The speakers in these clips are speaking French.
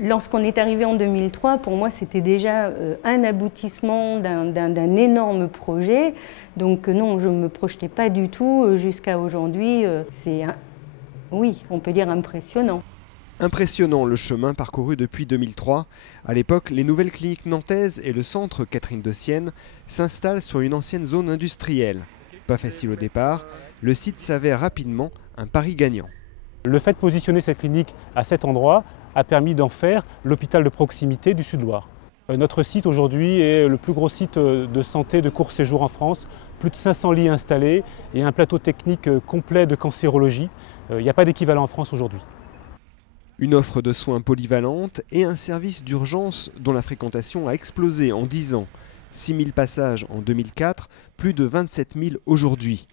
Lorsqu'on est arrivé en 2003, pour moi, c'était déjà un aboutissement d'un énorme projet. Donc non, je ne me projetais pas du tout jusqu'à aujourd'hui. Oui, on peut dire impressionnant. Impressionnant le chemin parcouru depuis 2003. À l'époque, les nouvelles cliniques nantaises et le centre Catherine de Sienne s'installent sur une ancienne zone industrielle. Pas facile au départ, le site s'avère rapidement un pari gagnant. Le fait de positionner cette clinique à cet endroit a permis d'en faire l'hôpital de proximité du Sud-Loire. Notre site aujourd'hui est le plus gros site de santé de court séjour en France. Plus de 500 lits installés et un plateau technique complet de cancérologie. Il n'y a pas d'équivalent en France aujourd'hui. Une offre de soins polyvalente et un service d'urgence dont la fréquentation a explosé en 10 ans. 6 000 passages en 2004, plus de 27 000 aujourd'hui.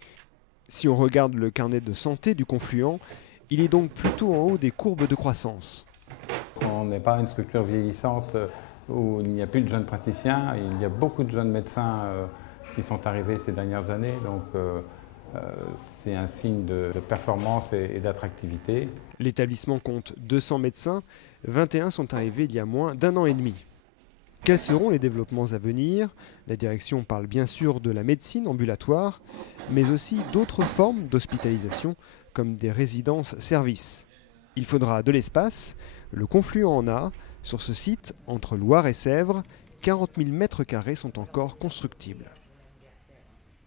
Si on regarde le carnet de santé du Confluent, il est donc plutôt en haut des courbes de croissance. On n'est pas une structure vieillissante où il n'y a plus de jeunes praticiens. Il y a beaucoup de jeunes médecins qui sont arrivés ces dernières années. Donc c'est un signe de performance et d'attractivité. L'établissement compte 200 médecins, 21 sont arrivés il y a moins d'1 an et demi. Quels seront les développements à venir? La direction parle bien sûr de la médecine ambulatoire, mais aussi d'autres formes d'hospitalisation, comme des résidences-services. Il faudra de l'espace, le Confluent en a. Sur ce site, entre Loire et Sèvres, 40 000 m² sont encore constructibles.